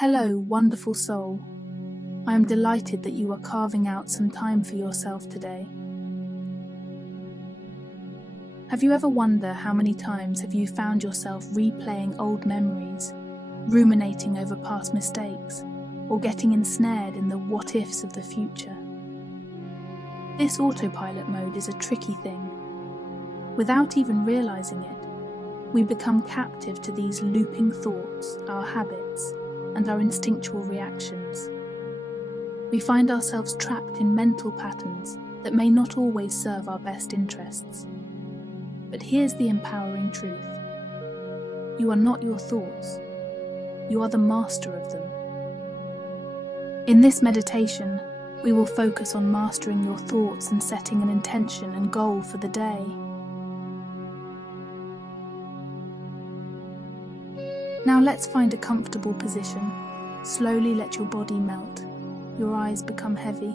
Hello, wonderful soul. I am delighted that you are carving out some time for yourself today. Have you ever wondered how many times have you found yourself replaying old memories, ruminating over past mistakes, or getting ensnared in the what-ifs of the future? This autopilot mode is a tricky thing. Without even realizing it, we become captive to these looping thoughts, our habits, and our instinctual reactions. We find ourselves trapped in mental patterns that may not always serve our best interests. But here's the empowering truth. You are not your thoughts. You are the master of them. In this meditation, we will focus on mastering your thoughts and setting an intention and goal for the day. Now let's find a comfortable position. Slowly let your body melt. Your eyes become heavy.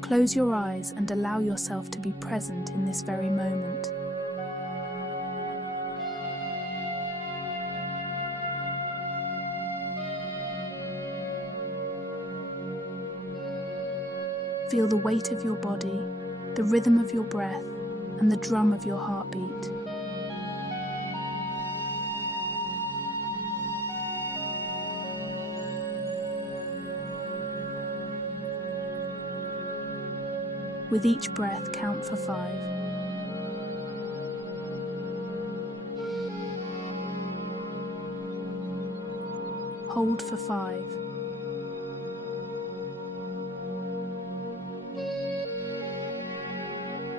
Close your eyes and allow yourself to be present in this very moment. Feel the weight of your body, the rhythm of your breath, and the drum of your heartbeat. With each breath, count for 5. Hold for 5.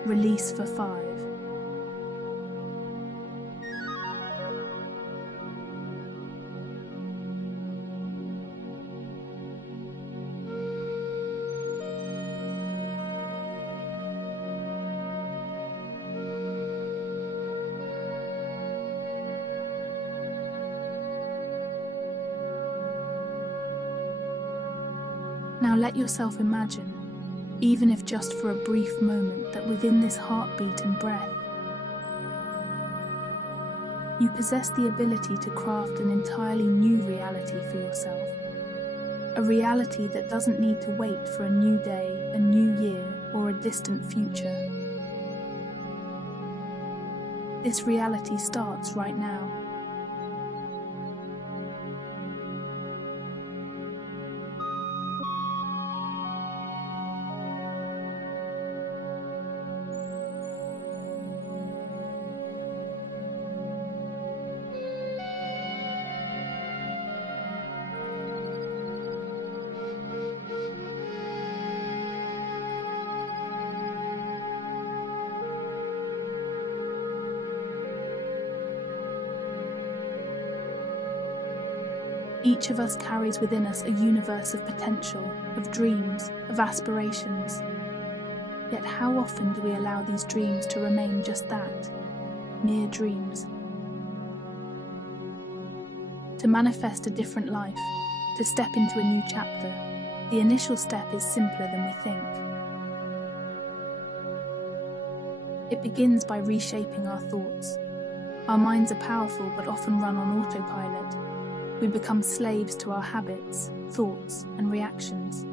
Release for 5. Now let yourself imagine, even if just for a brief moment, that within this heartbeat and breath, you possess the ability to craft an entirely new reality for yourself. A reality that doesn't need to wait for a new day, a new year, or a distant future. This reality starts right now. Each of us carries within us a universe of potential, of dreams, of aspirations. Yet how often do we allow these dreams to remain just that, mere dreams? To manifest a different life, to step into a new chapter, the initial step is simpler than we think. It begins by reshaping our thoughts. Our minds are powerful but often run on autopilot. We become slaves to our habits, thoughts, and reactions.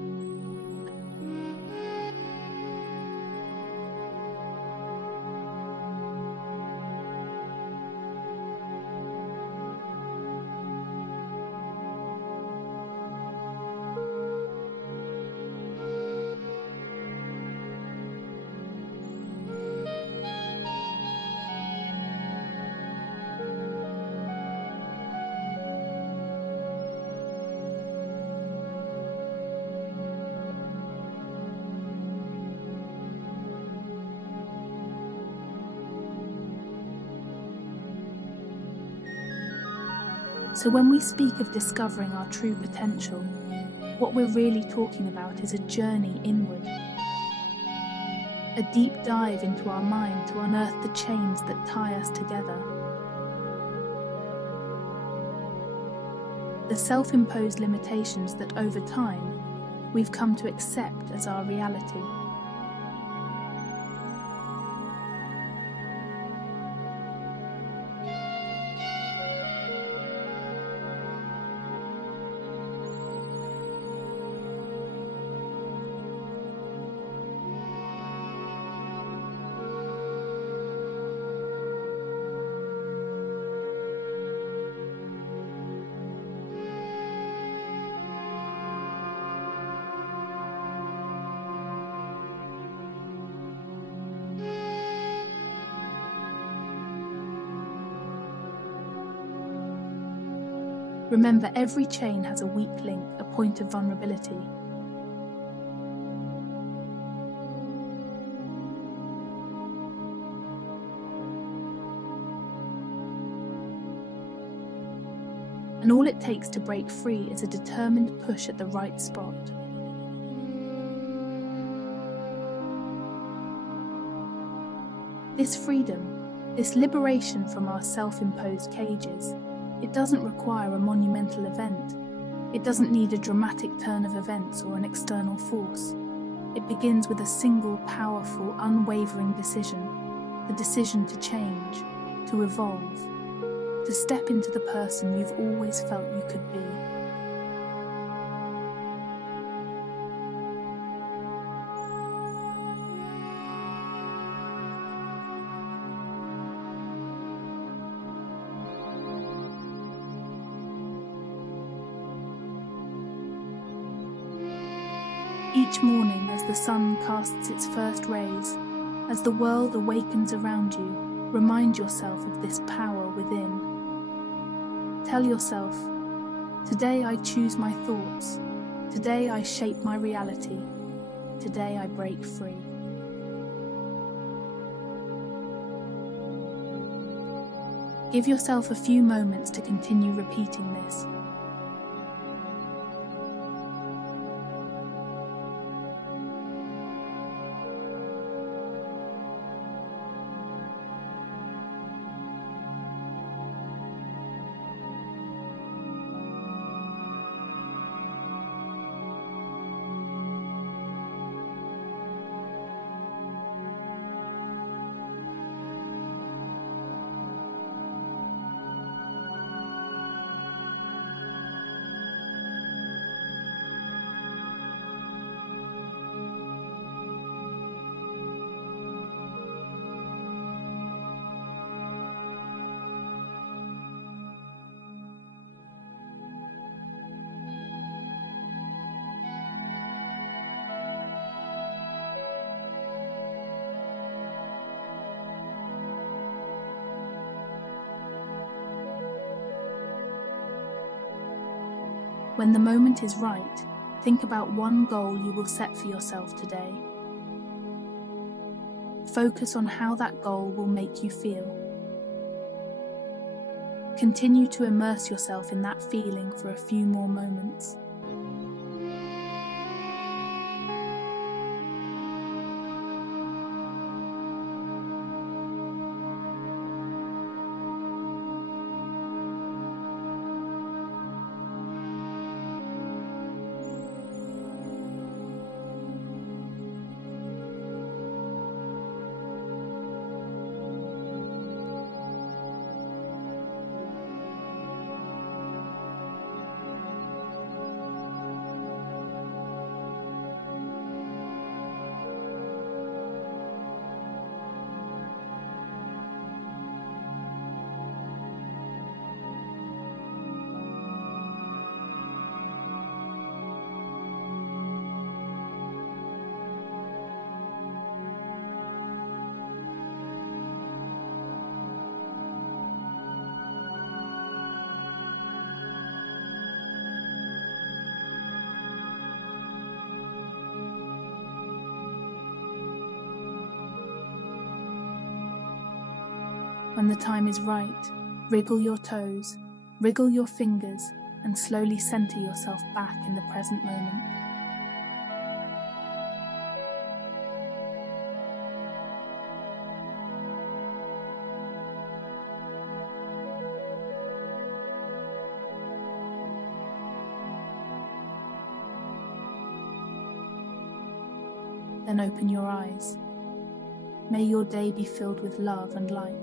So when we speak of discovering our true potential, what we're really talking about is a journey inward. A deep dive into our mind to unearth the chains that tie us together. The self-imposed limitations that over time we've come to accept as our reality. Remember, every chain has a weak link, a point of vulnerability. And all it takes to break free is a determined push at the right spot. This freedom, this liberation from our self-imposed cages, it doesn't require a monumental event. It doesn't need a dramatic turn of events or an external force. It begins with a single, powerful, unwavering decision. The decision to change, to evolve, to step into the person you've always felt you could be. Each morning, as the sun casts its first rays, as the world awakens around you, remind yourself of this power within. Tell yourself, today I choose my thoughts, today I shape my reality, today I break free. Give yourself a few moments to continue repeating this. When the moment is right, think about one goal you will set for yourself today. Focus on how that goal will make you feel. Continue to immerse yourself in that feeling for a few more moments. When the time is right, wriggle your toes, wriggle your fingers, and slowly center yourself back in the present moment. Then open your eyes. May your day be filled with love and light.